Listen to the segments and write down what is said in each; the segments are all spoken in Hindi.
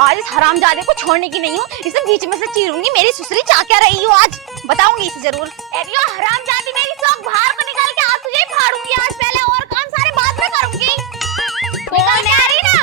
आज इस हरामजादे को छोड़ने की नहीं हूँ, इसे बीच में से चीरूंगी। मेरी सुसरी चाह क्या रही हो आज, बताऊंगी इसे जरूर। एरियो हरामजादी, मेरी सब बाहर को निकाल के आज तुझे ही फाड़ूंगी। आज पहले और काम सारे बाद में करूंगी। निकल आ रही ना,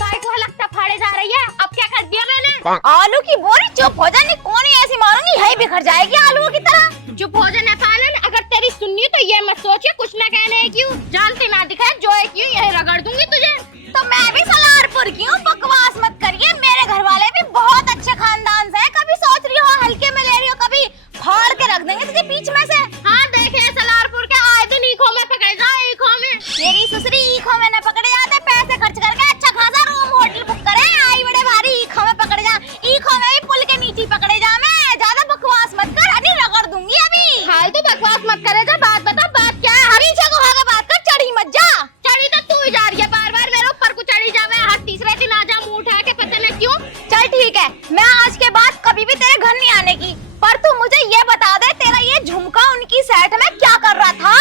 काय को लगता फाड़े जा रही है। अब क्या कर दिया मैंने? आलू की बोरी, चुप हो जा, नहीं कोनी ऐसी मारूंगी यही बिखर जाएगी आलू की तरह। चुप हो जा नेपालन, अगर तेरी सुननी तो ये मत सोचे कुछ न कहने क्यों, जानते ना दिखाए जो है क्यों यही रगड़ दूंगी तुझे। तो मैं भी सलारपुर की हूँ, बकवास मत करिए। मेरे घर वाले भी बहुत अच्छे खानदान से हैं। कभी सोच रही हो हल्के में ले रही हो, कभी फाड़ के रख देंगे तुझे बीच में से। हाँ देखे सलारपुर के आए दिन ईखों में पकड़े जा, ईखों में। मेरी सुसरी ईखों में न पकड़े जाते, पैसे खर्च करके अच्छा खासा रूम होटल बुक करे, आई बड़े भारी ईखों में पकड़े जा। ईखों में भी पुल के नीचे पकड़े जा। मैं ज्यादा बकवास मत कर, अभी रगड़ दूंगी अभी। हाँ तो बकवास मत करे जा, बात बता, बात क्या है? पीछे को होकर बात कर, चढ़ी मत जा। चढ़ी तो तू ही जा रही है, बार बार मेरे ऊपर को चढ़ी जावे। हर तीसरे दिन आ जा मुंह उठा के, पता नहीं क्यों। चल ठीक है, मैं आज के बाद कभी भी तेरे घर नहीं आने की, पर तू मुझे ये बता दे, तेरा ये झुमका उनकी सेट में क्या कर रहा था?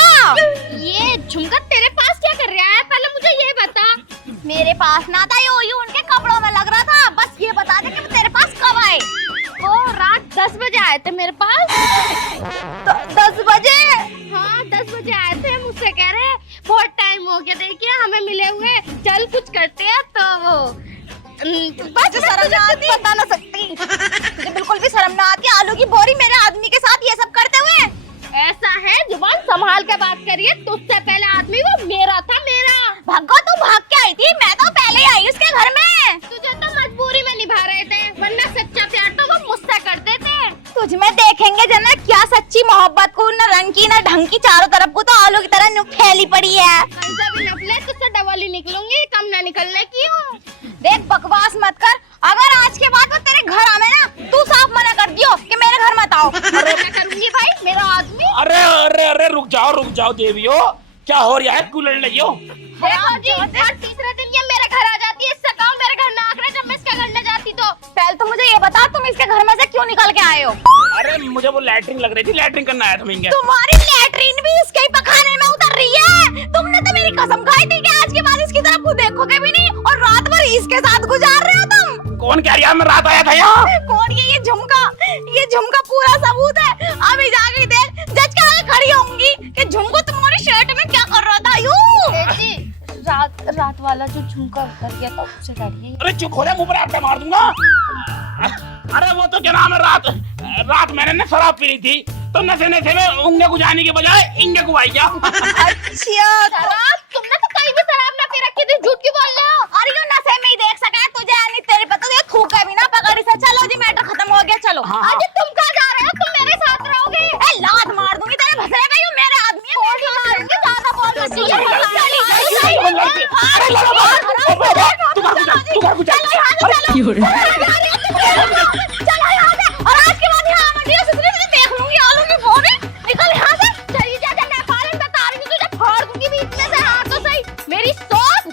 ये झुमका तेरे पास क्या कर रहा है, पहले मुझे ये बता। मेरे पास ना था, यूं उनके कपड़ों में लग रहा था। बस ये बता दे कि तेरे पास कब आए? वो रात 10 बजे आए थे मेरे पास। 10 बजे? हाँ 10 बजे आए थे, मुझसे कह रहे बहुत टाइम हो गया, देखिए हमें मिले हुए, चल कुछ करते हैं। तो वो तुझे शर्म ना आती? बता ना सकती, तुझे बिल्कुल भी शर्म ना आती? आलू की बोरी मेरे आदमी के साथ ये सब करते हुए। ऐसा है, जुबान संभाल के बात करिए। तुझसे पहले आदमी वो मेरा था, मेरा। भगो, तू भाग के आई थी, मैं तो पहले आई उसके घर में। तुझे तो मजबूरी में निभा रहे थे, वरना सच्चा प्यार तो वो मुझसे करते थे। तुझ में देखेंगे जना क्या सच्ची मोहब्बत को, न रंग की न ढंग की, चारों तरफ को तो आलू की तरह नुक फैली पड़ी है। ऐसा भी नपले तुझसे डबल ही निकलूंगी, कम ना निकलने की हूँ। देख बकवास मत कर, अगर आज के बाद वो तेरे घर आवे ना, तू साफ मना कर दियो कि मेरे घर मत आओ। अरे मैं करूंगी भाई, मेरा आदमी। अरे अरे अरे रुक जाओ देवियो, क्या हो रहा है? क्यों लड़ रही हो? देखो जी, हर तीसरे दिन ये मेरे घर आ जाती है। इससे कहो मेरे घर ना आकर, जब मैं इसके घर न जाती तो। पहले तो मुझे ये बता, तुम इसके घर में से क्यों निकल के आए हो? अरे मुझे वो लैट्रिन लग रही थी, लैट्रिन करना आया था मैं। तुम्हारी लैट्रिन भी इसके ही पखाने में उतर रही है। तुमने तो मेरी कसम खाई थी कि आज के बाद इसकी तरफ को देखोगे भी नहीं, और रात भर इसके साथ गुजार रहे हो तुम। कौन कह रहा है मैं रात आया था यहाँ? कौन? ये झुमका पूरा सबूत है। अभी जाके देख, जज के आगे खड़ी होंगी कि झुमको तुम्हारी शर्ट में क्या कर रहा था। यूं रात वाला जो झुमका उतर गया था उसे काटिए। अरे चुप हो जा, मुंह पर आटा मार दूंगा। अरे वो तो क्या नाम है, रात मैंने ना शराब पी ली थी, तो नशे में उंगली को जाने के बजाय इंगे को आई क्या? अच्छा शराब? तुमने तो कहीं भी शराब ना पी रखी थी, झूठ क्यों बोल रहे हो? अरे यो नशे में ही देख सका है तुझे, नहीं तेरे पता ये थूका भी ना पकड़ी से। चलो जी मैटर खत्म हो गया, चलो। हाँ। आज तुम कहाँ जा रहे हो? तुम मेरे साथ रहोगे? ए लात मार दूंगी तेरे भसरे में, यो मेरे आदमी है, मैं मारूंगी। ज्यादा बोल मत। चलो यहाँ से, और आज के बाद यहाँ मत आइयो, सुसरी तुझे देख लूंगी आलू की बोरी। निकल यहाँ से, चली जा। जब नेपाल में बता रही हूँ तुझे फाड़ दूंगी बीच में से। हाँ तो सही, मेरी सोच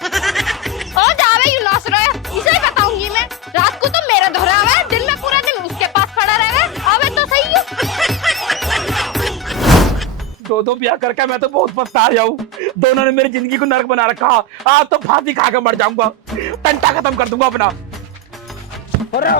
और जावे यू नाच रहा है, इसे बताऊंगी मैं। रात को तो मेरा धोरा है, दिन में पूरा दिन उसके पास पड़ा रहे। अबे तो सही है। दो ब्याह करके मैं तो बहुत पछता जाऊं। दोनों ने मेरी जिंदगी को नरक बना रखा। आज तो फांसी खा के मर जाऊंगा, टंटा खत्म कर दूंगा अपना। अरे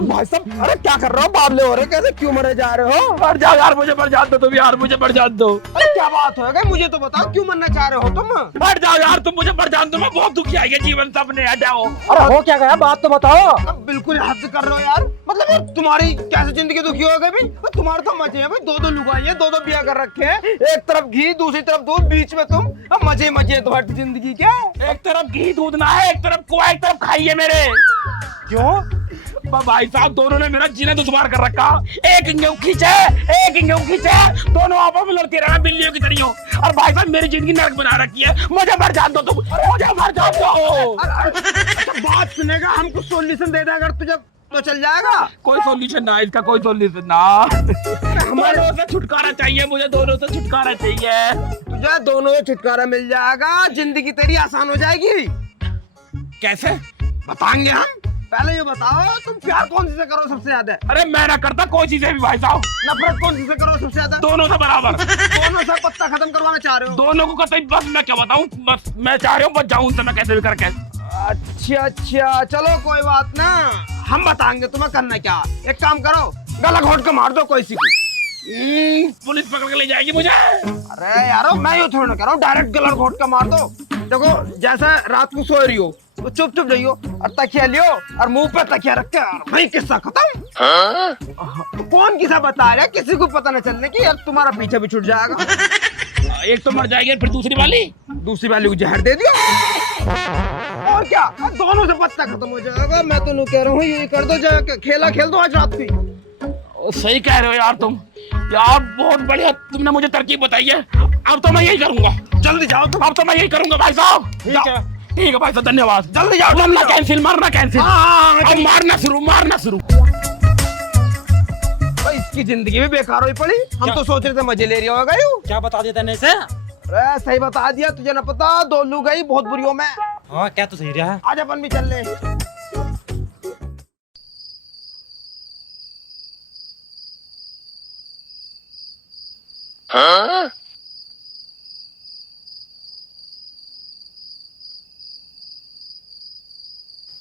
भाई साहब, अरे क्या कर रहे हो? बावले हो रहे, कैसे क्यों मरे जा रहे हो? मर जाओ यार, मुझे मर जान दो तुम यार, मुझे मर जान दो। अरे क्या बात है, मुझे तो बताओ क्यों मरना चाह रहे हो तुम? मर जाओ यार, तुम मुझे मर जान दो, मैं बहुत दुखी है जीवन से अपने। हट जाओ। अरे हो क्या गया, बात तो बताओ। अब बिल्कुल हद कर रहे हो यार, मतलब तुम्हारी कैसे जिंदगी दुखी हो गई भाई? तुम्हारे तो मजे हैं भाई, दो लुगाई है, दो ब्याह कर रक्खे हैं, एक तरफ घी दूसरी तरफ दूध, बीच में तुम। अब मजे तुम्हारी जिंदगी क्या? एक तरफ घी दूध ना है, एक तरफ कुआ, एक तरफ खाइए मेरे। क्यों? भाई साहब दोनों ने मेरा जीना दुश्वार कर रखा। एक इंगे खींचे, एक इंगे खींचे, दोनों आपस में लड़ते रहना बिल्लियों की तरह। और भाई साहब मेरी जिंदगी नरक बना रखी है, मुझे मर जान दो तुम, मुझे मर जान दो। अच्छा बात सुनेगा, हमको सोल्यूशन दे दे अगर तुझे तो चल जाएगा। कोई सोल्यूशन ना, इसका कोई सोल्यूशन ना। दोनों से छुटकारा चाहिए मुझे, दोनों से छुटकारा चाहिए। तुझे दोनों से छुटकारा मिल जाएगा, जिंदगी तेरी आसान हो जाएगी। कैसे? बताएंगे हम। पहले ये बताओ, तुम प्यार कौन सी से करो सबसे ज्यादा? अरे मैं ना करता कोई चीज भी भाई साहब। नफरत कौन सी से करो सबसे ज्यादा? दोनों से बराबर। दोनों से पत्ता खत्म करवाना चाह रहे हो? दोनों को कतई, बस मैं क्या बताऊं, बस मैं चाह रहा हूँ बच जाऊं उनसे मैं कैसे भी करके। अच्छा, चलो कोई बात ना, हम बताएंगे तुम्हें करना क्या। एक काम करो, गला घोट के मार दो कोई सी को। पुलिस पकड़ के ले जाएगी मुझे। अरे यारो, मैं यूँ थोड़ा कर रहा हूँ, डायरेक्ट गला घोट के मार दो। देखो, जैसे रात को सो रही हो तो चुप चुप जाइयो और तकिया लियो और मुंह पे तकिया रख के, भाई किस्सा खत्म। कौन किस्सा बता रहा है, किसी को पता न चलने की यार, तुम्हारा पीछे भी छूट जाएगा। एक तो मर जाएगी, फिर दूसरी वाली को जहर दे दियो और क्या, दोनों से पत्ता खत्म हो जाएगा। मैं तो नहीं कह रहा हूँ, ये कर दो, जाके खेला खेल दो आज रात की। सही कह रहे हो यार तुम, यार बहुत बढ़िया तुमने मुझे तरकीब बताई है। अब तो मैं यही करूंगा। जल्दी जाओ तुम। अब तो मैं यही करूंगा भाई साहब। ठीक है भाई साहब, धन्यवाद। जल्दी जाओ। मारना कैंसिल, मारना कैंसिल। अब मारना शुरू। भाई इसकी जिंदगी भी बेकार हुई पड़ी। हम तो सोच रहे थे मजे ले रही होगा। क्या बता दिया तैने इसे? अरे सही बता दिया, तुझे ना पता, दो लोग गई बहुत बुरी हो मैं। हाँ क्या तो सही रहा है। आज अपन भी चल ले।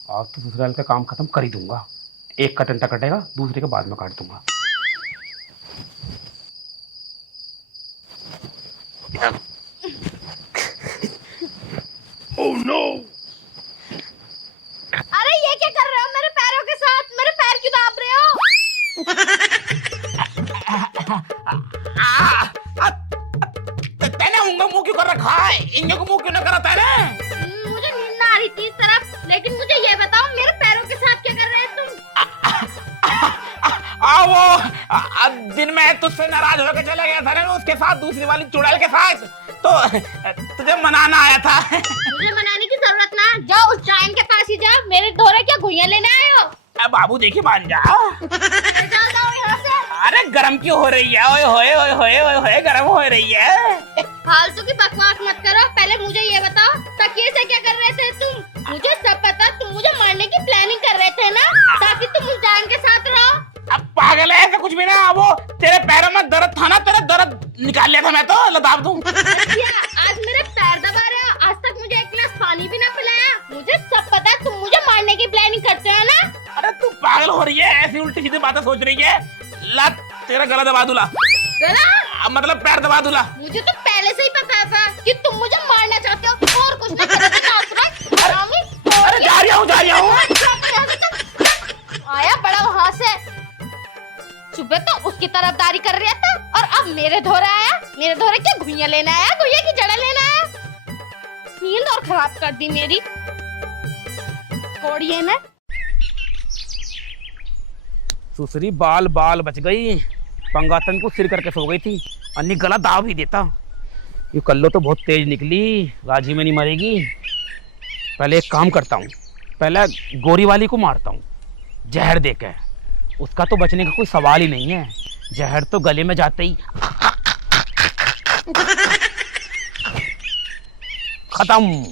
अब तो ससुराल का काम खत्म कर ही दूंगा। एक का टंटा कटेगा, दूसरे के बाद में काट दूंगा। Oh no! अरे ये क्या कर रहे हो मेरे पैरों के साथ? मेरे पैर क्यों दाब रहे हो? तैने उंगली मुंह क्यों कर रखा है? इंगे को मुंह क्यों न करा तैने? मुझे नींद आ रही थी इस तरफ, लेकिन मुझे ये बताओ मेरे पैरों के साथ क्या कर रहे हो तुम? वो दिन में तुझसे नाराज होकर चला गया था ना, उसके साथ दूसरी वाली चुड़ैल के साथ, तो तुझे मनाना आया था। मुझे मनाने की जरूरत ना, जाओ उस डाइन के पास ही जाओ। मेरे धोरे क्या घुइयां लेने आए हो? बाबू देखिए, मान जा। जाओ यहाँ से। अरे गरम क्यों हो रही है? ओए होए ओए होए ओए होए, गरम हो रही है। फालतू की बकवास मत करो। पहले मुझे ये बताओ, तकिए से क्या कर रहे थे तुम? मुझे सब पता, तुम मुझे मारने की प्लानिंग कर रहे थे ना, ताकि तुम उस डाइन के साथ रहो। अब पागल है, ऐसा कुछ भी ना। वो तेरे पैरों में दर्द था ना, तेरा दर्द निकाल लिया था मैं, तो लदाब दूं। आज मेरे पैर दबा रहे हो? आज तक मुझे एक गिलास पानी भी ना पिलाया। मुझे सब पता है, तुम मुझे मारने की प्लानिंग करते हो ना। अरे तू पागल हो रही है, ऐसी उल्टी सीधी बातें सोच रही है। ला तेरा गला दबा दूला। गला? मतलब पैर दबा दूला। मुझे तो पहले से ही पता था कि तुम मुझे मारना चाहते हो, और कुछ नहीं करते। अरे जा रहा हूँ। आया बड़ा वहां से। सुबह तो उसकी तरफदारी कर रहा था और अब मेरे धोरा आया। मेरे धोरे क्या घुइयां लेना आया? घुइयां की जड़ा लेना आया? नींद और खराब कर दी मेरी। कोड़िए में सुसरी बाल बच गई। पंगातन को सिर करके सो गई थी, अन्नी गला दाव ही देता। ये कल्लो तो बहुत तेज निकली, राजी में नहीं मरेगी। पहले एक काम करता हूँ, पहले गोरी वाली को मारता हूँ जहर देकर। उसका तो बचने का कोई सवाल ही नहीं है। जहर तो गले में जाते ही खत्म,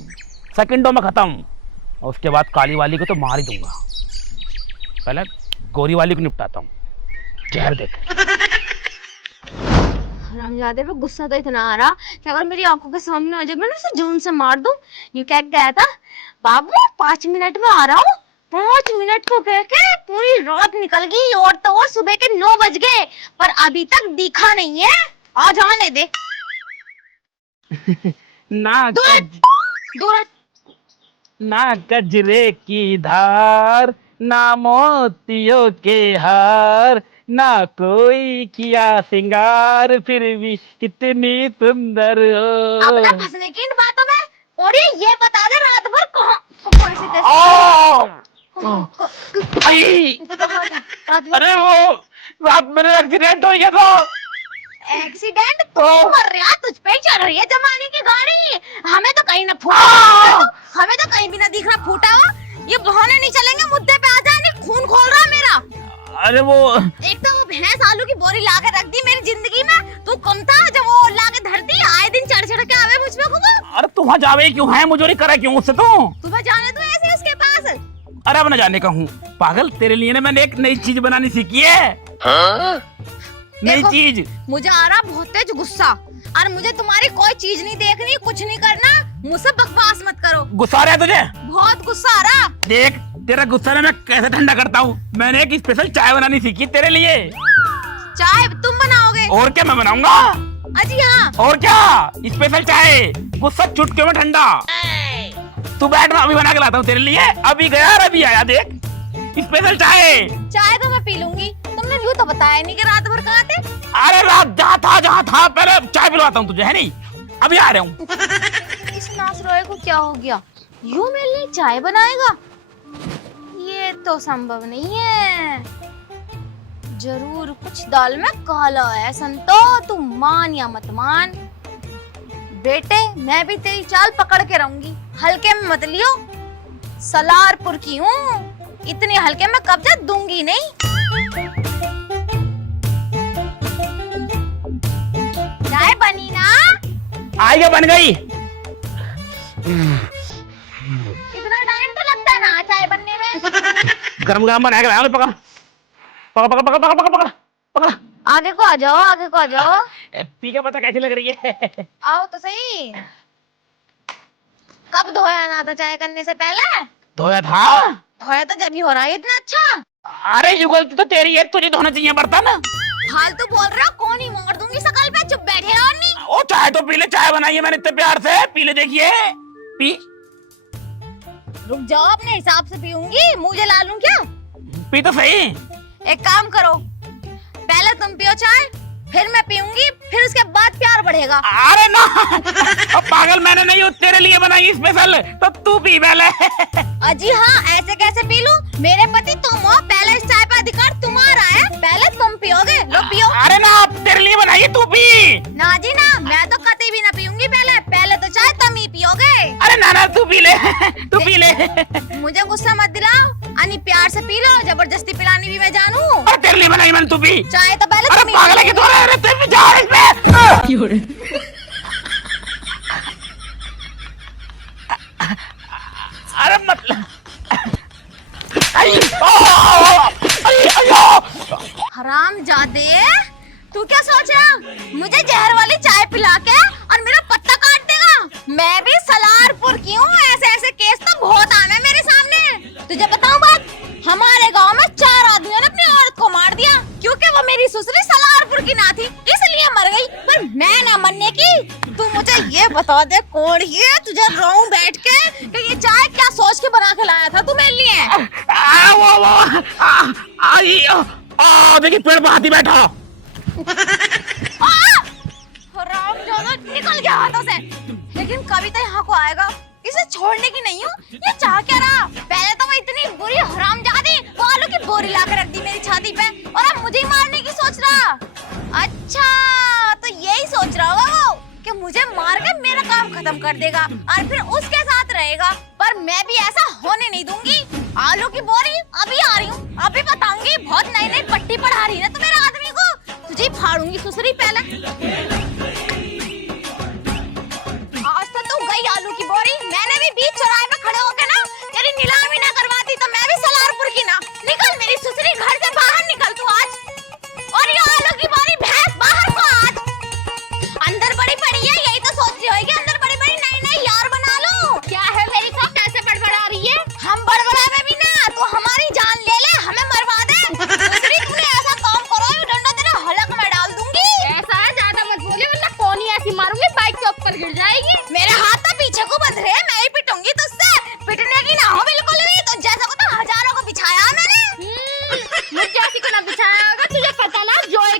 सेकंडों में खत्म। और उसके बाद काली वाली को तो मार ही दूंगा। पहले गोरी वाली को निपटाता हूँ जहर देकर। हरामजादे पे गुस्सा तो इतना आ रहा कि अगर मेरी आंखों के सामने आ जाए, मैं उसे जून से मार दूं। ये क्या गया था बाबू, 5 मिनट में आ रहा हूँ। 5 मिनट को कह के पूरी रात निकल गई और तो और सुबह के 9 बज गए, पर अभी तक दिखा नहीं है। आ जाने दे। दूर ना गजरे की धार, ना मोतियों के हार, ना कोई किया सिंगार, फिर भी कितनी सुंदर हो। अब ना फंसने की इन बातों में। और ये बता दे रात भर कौन सी अरे वो रात मेरे एक्सीडेंट हो गया था। एक्सीडेंट? तो मर रहा, तुझ पे ही चल रही है जमाने की गाड़ी। हमें तो कहीं ना फूटा, हमें तो कहीं भी ना दिख रहा फूटा हुआ। ये बहाने नहीं चलेंगे, मुद्दे पे आ जाए। खून खोल रहा मेरा। अरे वो एक तो वो भैंस आलू की बोरी ला के रख दी मेरी जिंदगी में। तू कम था जब वो ला के धरती, आए दिन चढ़ के आवे मुझ पे को। अरे तू वहाँ जावे क्यों है? मुझे नहीं करा क्यों उससे? तो तुम्हें जाने दो ऐसे उसके पास। अरे अब न जाने का हूँ पागल। तेरे लिए ना मैंने एक नई चीज बनानी सीखी है। नई चीज। मुझे आ रहा बहुत तेज गुस्सा, और मुझे तुम्हारी कोई चीज नहीं देखनी, कुछ नहीं करना। मुझसे बकवास मत करो। गुस्सा आ रहा है तुझे? बहुत गुस्सा आ रहा। देख तेरा गुस्सा ना मैं कैसे ठंडा करता हूँ। मैंने एक स्पेशल चाय बनानी सीखी तेरे लिए। चाय तुम बनाओगे? और क्या मैं बनाऊंगा। अजी हाँ। और क्या स्पेशल चाय, गुस्सा चुटकियों में ठंडा। तू बैठ, मैं अभी बना के लाता हूँ तेरे लिए। अभी गया और अभी आया, देख स्पेशल चाय। चाय तो मैं पी लूंगी, तुमने यूँ तो बताया नहीं कि रात भर कहाँ थे। अरे रात जहाँ था पहले चाय पिलवाता हूँ तुझे, है नहीं? अभी आ रहा हूँ। इस नासरोए को क्या हो गया, यूँ मेरे लिए चाय बनाएगा? ये तो संभव नहीं है। जरूर कुछ दाल में काला है। संतो तू मान या मत मान, बेटे मैं भी तेरी चाल पकड़ के रहूंगी। हल्के में मत लियो, सलारपुर की हूँ, इतनी हल्के में कब्जा दूंगी नहीं। चाय बनी ना? आई क्या, बन गई? इतना टाइम तो लगता है ना चाय बनने में। गरम गरम बना के लाया, पकड़ पकड़ पकड़ पकड़ पकड़ पकड़ पकड़। आगे को आ जाओ, आगे को आ जाओ। पी के पता कैसी लग रही है? आओ तो सही। कब धोया ना था चाय करने से पहले? धोया था। धोया तो जब ही हो रहा है इतना अच्छा। अरे ये गलती तो तेरी है, तुझे धोना चाहिए बर्तन। फालतू बोल रहा, कौन ही मार दूंगी शकल पे। चुप बैठे और नहीं। ओ चाय तो पी ले, चाय बनाई है मैंने इतने प्यार से, पी ले। देखिए पी। रुक जाओ, अपने हिसाब से पीऊंगी, मुझे ला लूं क्या? पी तो सही। एक काम करो, पहले तुम पियो चाय, फिर मैं पीऊंगी, फिर उसके बाद प्यार बढ़ेगा। अरे ना, अब पागल मैंने नहीं, तेरे लिए बनाई स्पेशल, तो तू पी पहले। अजी हाँ, ऐसे कैसे पी लूं? मेरे पति तुम हो, पहले इस चाय का अधिकार तुम्हारा है, पहले तुम पियोगे। लो पियो। अरे ना, तेरे लिए बनाई है, तू पी। ना जी ना, मैं तो कभी भी ना पीऊंगी। पहले तो चाय तुम ही पियोगे। अरे ना ना, तू पी ले, तू पी ले। मुझे गुस्सा मत दिलाओ, अनि प्यार से पी लो, जबरदस्ती पिलानी भी मैं जानू। अरे तेरे लिए बनाई मैंने, तू पी। चाय तो पहले अरे तुम ही पागल है कि तू? अरे तू भी जा इसमें। अरे मतलब हरामजादे, तू क्या सोचा मुझे जहर वाली चाय पिला के और मेरा पत्ता काट देगा? मैं भी सलारपुर की हूँ, ऐसे ऐसे केस तो बहुत आना है मेरे सामने। तुझे बताऊं बात, हमारे गांव में 4 आदमियों ने अपनी औरत को मार दिया, क्योंकि वो मेरी ससुरी सलारपुर की ना थी, इसलिए मर गई। पर मैं ना मरने की। तू मुझे ये बता दे, कौन है तुझे रोऊं बैठ के कि ये चाय क्या सोच के बना के लाया था तू मेरे लिए? देखिए पेड़ पर हाथी बैठा। हरामजादा, निकल गया हाथों से। लेकिन कभी तो यहाँ को आएगा, इसे छोड़ने की नहीं हूँ। ये चाह क्या रहा? पहले तो मैं इतनी बुरी हरामजादी, वो आलू की बोरी ला के रख दी मेरी छाती पे, और अब मुझे ही मारने की सोच रहा। अच्छा, तो यही सोच रहा होगा वो कि मुझे मार के मेरा काम खत्म कर देगा और फिर उसके साथ रहेगा। पर मैं भी ऐसा होने नहीं दूंगी। आलू की बोरी अभी आ रही हूँ, अभी बताऊंगी। बहुत नई नई पट्टी पढ़ा रही है ना तू मेरे आदमी को, तुझे फाड़ूंगी सुसरी पहले। आज तो तू गई आलू की बोरी, मैंने भी बीच चौराहे पे खड़े होके ना तेरी नीलामी ना करवाती तो मैं भी सलारपुर की ना। निकल मेरी सुसरी, घर से बाहर निकल तू आज। और ये आलू की बोरी भैंस बाहर को आज। अंदर बड़ी पड़ी है, यही तो सोच रही होगी, अंदर बड़ी बड़ी नई नई यार बना लो। क्या है मेरी को, कैसे बड़बड़ा रही है? हम बड़बड़ावे भी ना, तू हमारी जान ले ले, हमें मरवा दे। सुसरी, तूने ऐसा काम करो, ये डंडा तेरे हलक में डाल दूंगी। ऐसा है, ज्यादा मत बोलिए वरना कौन ही ऐसी मारूंगी बाइक के ऊपर गिर जाएगी। मेरे हाथ तो पीछे को बंध रहे, मैं ही पिटूंगी तुझसे। पिटने की ना हो बिल्कुल भी, तो जैसा को तो हजारों को बिछाया मैंने। मुझ जैसी को ना बिछाया होगा, तुझे पता ना जॉय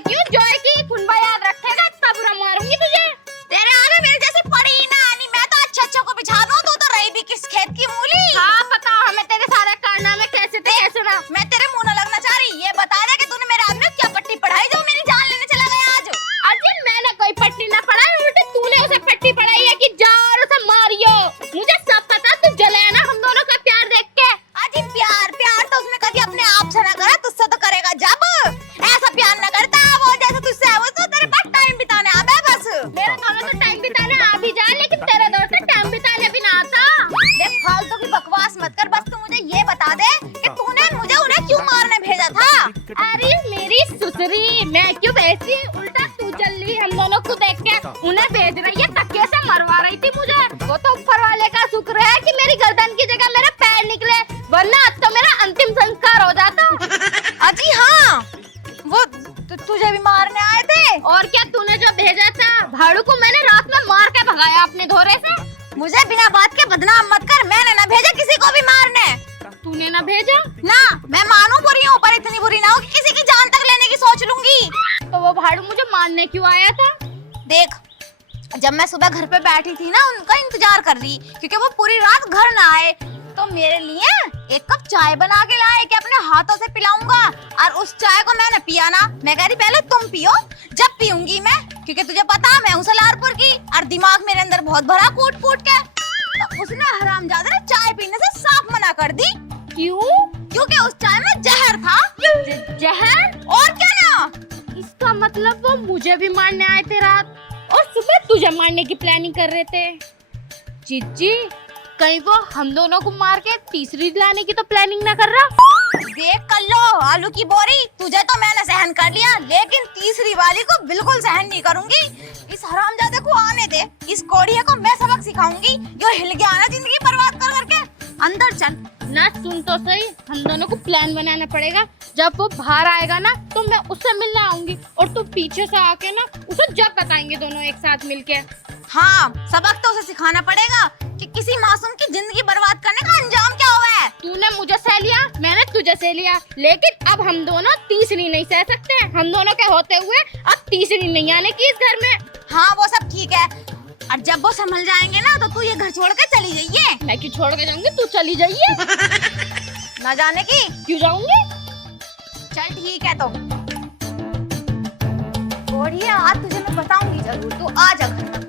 की खुनबा याद रखेगा, इतना बुरा मारूंगी तुझे। तेरे आगे मेरे जैसी पड़ी ही ना आनी, मैं तो अच्छे को बिछा दूं, तू तो रही भी किस खेत की मूली। हाँ पता हमें तेरे सारे कारनामे कैसे थे, कैसे ना। मैं तेरे मुंह न लगना चाह रही, ये बता दे कि तूने मेरे आदमी को क्या पट्टी पढ़ाई जो मेरी जान लेने चला गया आज? अजी मैंने कोई पट्टी ना पढ़ाई, उल्टे तूने उसे पट्टी पढ़ाई है कि जा और उसे मारियो। मुझे सब पता, तू जले ना हम दोनों का प्यार देख के। अजी प्यार तो उसने कभी अपने आप से ना करा, तुझसे तो करेगा जब। ऐसा प्यार न करता वो, जैसा तुझसे है वो तो तेरे पास टाइम बिताने आ गया बस। मेरे घर में तो टाइम बिताने आ भी जाए, लेकिन तेरे दौर से टाइम बिताने भी ना आता। देख फालतू की बकवास मत कर, बस तू मुझे ये बता दे कि तूने मुझे उन्हें क्यों मारने भेजा था? अरे मेरी सुसरी, मैं क्यों भेजती, उल्टा तू चल रही हम दोनों को देख के उन्हें भेज रही है, धक्के से मरवा रही थी मुझे। वो तो ऊपर भेजा? ना मैं मानू बुरी हूँ पर इतनी बुरी ना हो कि किसी की जान तक लेने की सोच लूंगी। तो वो भाड़ू मुझे मारने क्यों आया था? देख जब मैं सुबह घर पे बैठी थी ना उनका इंतजार कर रही क्योंकि वो पूरी रात घर ना आए तो मेरे लिए एक कप चाय बना के लाए कि अपने हाथों से पिलाऊंगा और उस चाय को मैंने पिया ना। मैं कह रही पहले तुम पियो जब पीऊंगी मैं क्योंकि तुझे पता मैं हूँ सलारपुर की और दिमाग मेरे अंदर बहुत भरा कूट फूट के। तो उसने हरामजादा ने चाय पीने से साफ मना कर दी। क्यों? क्योंकि उस चाय में जहर था। जहर? और क्या ना। इसका मतलब वो मुझे भी मारने आए थे रात और सुबह तुझे मारने की प्लानिंग कर रहे थे। जीजी कहीं वो हम दोनों को मार के तीसरी लाने की तो प्लानिंग ना कर रहा? देख कर लो आलू की बोरी, तुझे तो मैंने सहन कर लिया लेकिन तीसरी वाली को बिल्कुल सहन नहीं करूंगी। इस हरामजादे को आने दे, इस कोढ़िया को मैं सबक सिखाऊंगी। जो हिल गया ना जिंदगी बर्बाद कर करके। अंदर चल। ना सुन तो सही, हम दोनों को प्लान बनाना पड़ेगा। जब वो बाहर आएगा ना तो मैं उससे मिलने आऊंगी और तू पीछे से आके ना उसे जब बताएंगे दोनों एक साथ मिलके। हाँ सबक तो उसे सिखाना पड़ेगा कि किसी मासूम की जिंदगी बर्बाद करने का अंजाम क्या हुआ है। तूने मुझे सह लिया, मैंने तुझे सह लिया, लेकिन अब हम दोनों तीसरी नहीं सह सकते। हम दोनों के होते हुए अब तीसरी नहीं आने की इस घर में। हाँ वो सब ठीक है और जब वो संभल जाएंगे ना तो तू ये घर छोड़ के चली जाइए। मैं क्यों छोड़ के जाऊंगी, तू चली जाइए। न जाने की क्यों जाऊंगी? चल ठीक है तो कोढ़िया आज तुझे मैं बताऊंगी जरूर, तू आ जा घर में।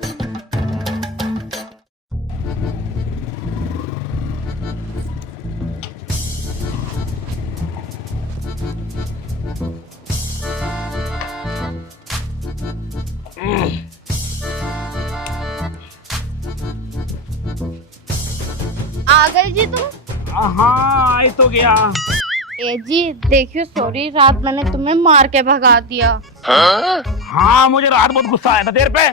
आ गए जी तुम? हाँ आई तो गया। ए जी देखियो सॉरी, रात मैंने तुम्हें मार के भगा दिया। हाँ मुझे रात बहुत गुस्सा आया था तेरे पे,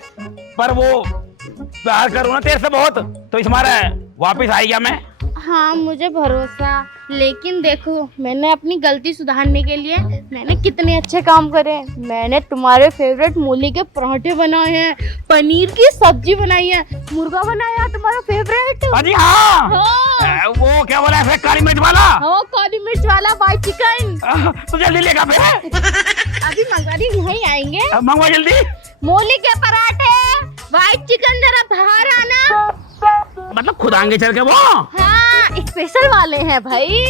पर वो प्यार करूँ ना तेरे से बहुत तो इस मारे वापिस आई गया मैं। हाँ मुझे भरोसा, लेकिन देखो मैंने अपनी गलती सुधारने के लिए मैंने कितने अच्छे काम करे। मैंने तुम्हारे फेवरेट मूली के पराठे बनाए हैं, पनीर की सब्जी बनाई है, मुर्गा बनाया तुम्हारा फेवरेट। अजी हाँ, हाँ। वो क्या बोला है काली मिर्च वाला? हाँ काली मिर्च वाला व्हाइट चिकन। तो जल्दी लेगा फिर। अभी मंगा दी, वहीं आएंगे। मंगवा जल्दी। मूली के पराठे, व्हाइट चिकन, जरा बाहर आना। मतलब खुद आएंगे चल के वो? हाँ स्पेशल वाले हैं भाई।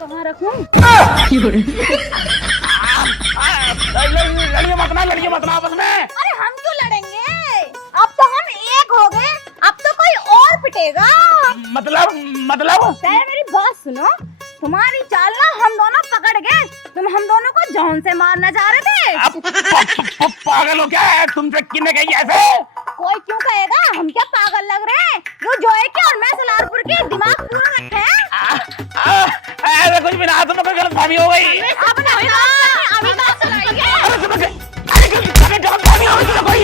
कहाँ रखूं? लड़िए मत ना आपस में। अरे हम क्यों लड़ेंगे, अब तो हम एक हो गए, अब तो कोई और पिटेगा। मतलब पहले मेरी बात सुनो, तुम्हारी चाल ना हम दोनों पकड़ गए। तुम हम दोनों को जौन से मारना चाह रहे थे। पागल हो क्या? तुमसे किसने कही ऐसे? कोई क्यों कहेगा, हम क्या पागल लग रहे हैं? वो जोए के और मैं सलारपुर के दिमाग पूरा रखे हैं। ऐसा कुछ भी ना, तुम्हें कोई गलतफहमी हो गई। अभी बात सुनाइए। अरे गलतफहमी हो गई तुम्हें कोई।